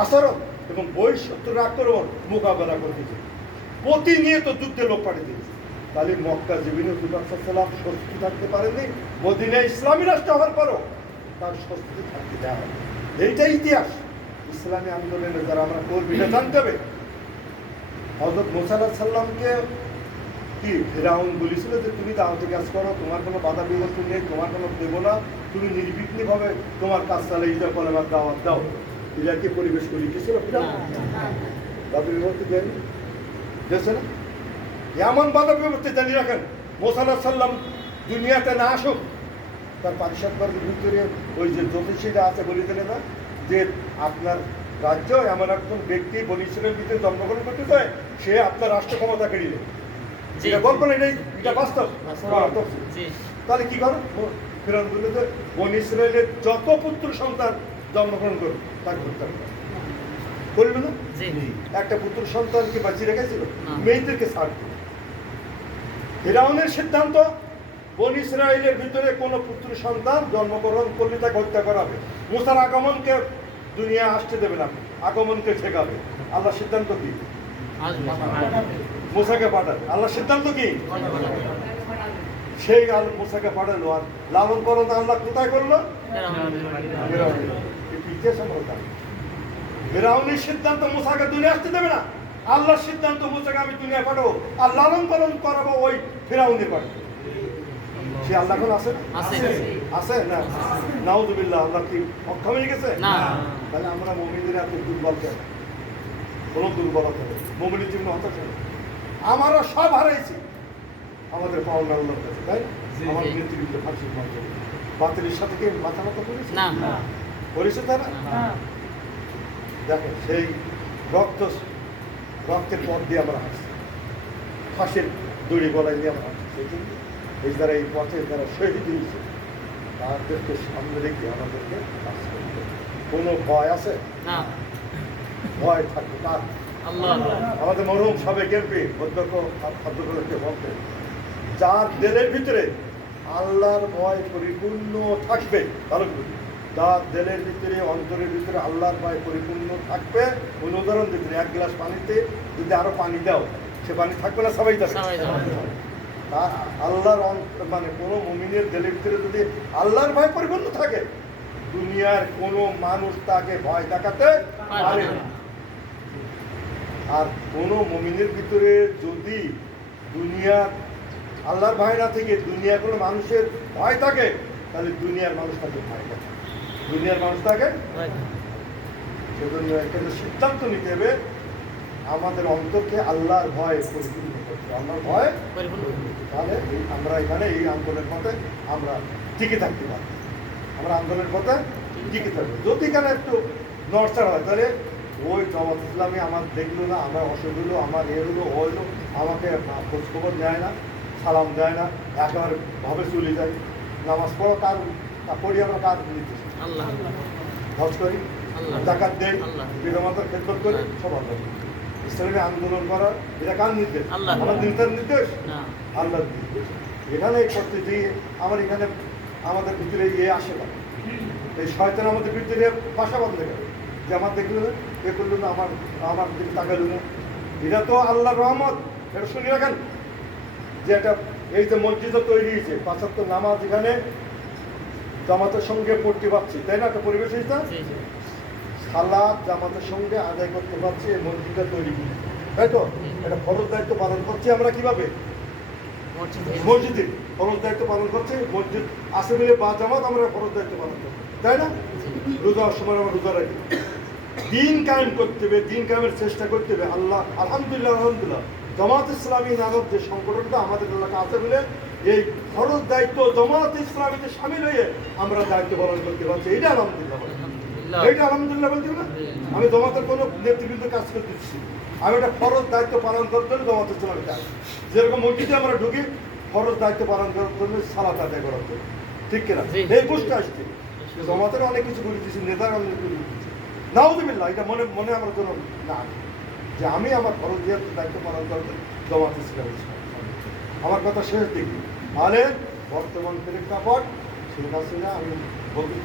আচরণ এবং বহিঃশত্রুর আক্রমণ মোকাবেলা করতেছে, প্রতিনিয়ত যুদ্ধে লোক পাঠিয়ে দিয়েছে। তাহলে মক্কা জীবনে সাল্লাম স্বস্তি থাকতে পারেননি, মদিনায় ইসলামী রাষ্ট্র হওয়ার পরও তার স্বস্তি থাকতে দেওয়া হয়। এইটাই ইতিহাস। ইসলামী আন্দোলনে যারা আমরা কর্মী জানতে হবে, হযরত মুসা আলাইহিস সালামকে কি ফিরাউন বলেছিল যে তুমি দাওয়াতি কাজ করো, তোমার কোনো বাধা বিপত্তি নেই, তোমার কোনো দেবো না, তুমি নির্বিঘ্নভাবে তোমার কাজ চালিয়ে যাও, কলেমার দাওয়াত দাও। এটা কি পরিবেশ করে গেছিল ফিরাউন? বাধা বিপত্তি দেয়নি, দেখছে না? এমন বাধা বিপত্তি জানিয়ে রাখেন, মুসা আলাইহিস সালাম দুনিয়াতে না আসুক, তার পারিষদবর্গের ভিতরে ওই যে জ্যোতিষীরা আছে বলে দিলে না যে আপনার রাজ্য এমন একজন ব্যক্তি বনি ইসরায়েলের ভিতরে জন্মগ্রহণ করতে চায়, সে আপনার রাষ্ট্র ক্ষমতা কেড়ে নেবে। এটা গল্প নেই, এটা বাস্তব। তাহলে কি করো? ফিরাউন বলল যে বনি ইসরায়েলের যত পুত্র সন্তান জন্মগ্রহণ করবে তাকে হত্যা করবে না। একটা পুত্র সন্তানকে বাঁচিয়ে রেখেছিল, মেয়েদেরকে ছাড়। ফিরাউনের সিদ্ধান্ত বনি ইসরায়েলের ভিতরে কোনো পুত্র সন্তান জন্মগ্রহণ করলে তাকে হত্যা করা হবে। মুসার আগমনকে দুনিয়া আসতে দেবে না, আগমনকে ঠেকাবে। আল্লাহ সিদ্ধান্ত কি? মুসাকে পাঠাবে। আল্লাহ সিদ্ধান্ত কি? সেই মুসাকে পাঠালো। আর লালন পালন আল্লাহ কোথায় করলো? ফিরাউনের সিদ্ধান্ত মুসাকে দুনিয়া আসতে দেবে না, আল্লাহর সিদ্ধান্ত মুসাকে আমি দুনিয়া পাঠাবো, আর লালন পালন করাবো ওই ফিরাউনের পাঠাবো। সে আল্লাহ এখন আছে আছে না? নাউযুবিল্লাহ। আল্লাহ কি অক্ষম হয়ে গেছে? তাহলে আমরা মুমিনদের এত দুর্বল কেন? কোনো দুর্বলতা নেই মুমিনের জীবনে, হতাশা নেই। আমরা সব হারাইছি, আমাদের পাওনা আল্লাহর কাছে, তাই আমার মৃত্যুবৃত্ত ফাঁসির মাধ্যমে বাতিলের সাথে কি মাথা মাথা করেছে? করেছে তারা? দেখেন সেই রক্তের পথ দিয়ে আমরা হাসছি, ফাঁসের দড়ি গলায় দিয়ে আমরা হাসছি। সেই জন্য এই যারা এই পথে যারা শহীদ হয়েছে তাদেরকে সামনে রেখে আমাদেরকে কাজ করতে হবে। কোনো ভয় আছে? ভয় থাকবে তার আমাদের মরহুম সাবেক এমপি অধ্যক্ষ খাদ্যগুলোকে বলতেন, যার দিলের ভিতরে আল্লাহর ভয় পরিপূর্ণ থাকবে, ভালো করে, যার দিলের ভিতরে অন্তরের ভিতরে আল্লাহর ভয় পরিপূর্ণ থাকবে। ওই উদাহরণ দিতেন, এক গ্লাস পানিতে যদি আরো পানি দাও সে পানি থাকবে না, সবাই যাবে। আল্লাহর মানে কোনো মুমিনের দিলের ভিতরে যদি আল্লাহর ভয় পরিপূর্ণ থাকে, দুনিয়ার কোনো মানুষ তাকে ভয় দেখাতে পারে না। আর কোনো মুমিনের ভিতরে যদি দুনিয়ার আল্লাহর ভয় না থেকে দুনিয়ার কোনো মানুষের ভয় থাকে, তাহলে দুনিয়ার মানুষ তাকে ভয় থাকে, দুনিয়ার মানুষ তাকে। সেজন্য একটা সিদ্ধান্ত নিতে হবে, আমাদের অন্তরকে আল্লাহর ভয় পরিপূর্ণ করতে, আল্লাহর ভয়। তাহলে আমরা এখানে এই আন্দোলনের পথে আমরা টিকে থাকতে পারি, আমরা আন্দোলনের পথে টিকে থাকবো। যদি এখানে একটু নড়চড় হয়, তাহলে ওই জামাত ইসলামী আমার দেখলো না, আমার অসুখ হলো, আমার এ হলো, ও হলো, আমাকে খোঁজখবর দেয় না, সালাম দেয় না, একেবারে ভাবে চলে যায়। নামাজ পড়ো কার পড়ি, আমরা কার নির্দেশ? হজ করি, জাকাত দেই, পিতামাতার খেদমত করি, সব আল্লাহ। ইসলামী আন্দোলন করা এটা কার নির্দেশ? আমার নির্দেশ, আল্লাহর নির্দেশ। এখানে করতে দিয়ে আমার এখানে আমাদের ভিতরে ইয়ে আসে না, এই শয়তান আমাদের ভিতরে বাসা বাঁধতে গেল যে আমার দেখলো না, এ করলো না, আমার দিকে তাকালো না। এটা তো আল্লাহর রহমত। এটা শুনে রাখেন যে এটা এই যে মসজিদও তৈরি হয়েছে, ৫ ওয়াক্ত নামাজ এখানে জামাতের সঙ্গে পড়তে পারছি, তাই না? একটা পরিবেশ হয়েছে, সালাত জামাতের সঙ্গে আদায় করতে পারছি, এই মসজিদটা তৈরি করেছে, তাই তো? এটা ফরজ দায়িত্ব পালন করছি আমরা কিভাবে? মসজিদে ফরজ দায়িত্ব পালন করছে, মসজিদ আসে মিলে বা জামাত আমরা ফরজ দায়িত্ব পালন করছি, তাই না? রোজার সময় আমরা রোজা রাখি, দিন কায়েম করতে হবে, দিন কায়েমের চেষ্টা করতে হবে। আল্লাহ আলহামদুলিল্লাহ জামাত ইসলামী নামক যে সংগঠনটা আমাদের এলাকা আছে বলে এই ফরজ দায়িত্ব জামাত ইসলামীতে সামিল হয়ে আমরা দায়িত্ব পালন করতে পারছি। এইটা আলহামদুলিল্লাহ, এইটা আলহামদুলিল্লাহ বলতে না। আমি জামাতের কোনো নেতৃবৃন্দ কাজ করতেছি, আমি একটা ফরজ দায়িত্ব পালন করতে হলে জামাত ইসলামী কাজ। যেরকম মসজিদে আমরা ঢুকি ফরজ দায়িত্ব পালন করার জন্য, সালাত আদায় করার জন্য, ঠিক কিনা? এই বুঝতে আসছে জামাতের অনেক কিছু বলে দিচ্ছি, নেতার অনেক কিছু বলে দিচ্ছি। নাউযুবিল্লাহ, এটা মনে মনে আমার জন্য না যে আমি আমার ফরজিয়াত দায়িত্ব পালন করতে জামাত ইসলামী। আমার কথা শেষ দিকে, তাহলে বর্তমান প্রেক্ষাপট শেখ হাসিনা আমি বলি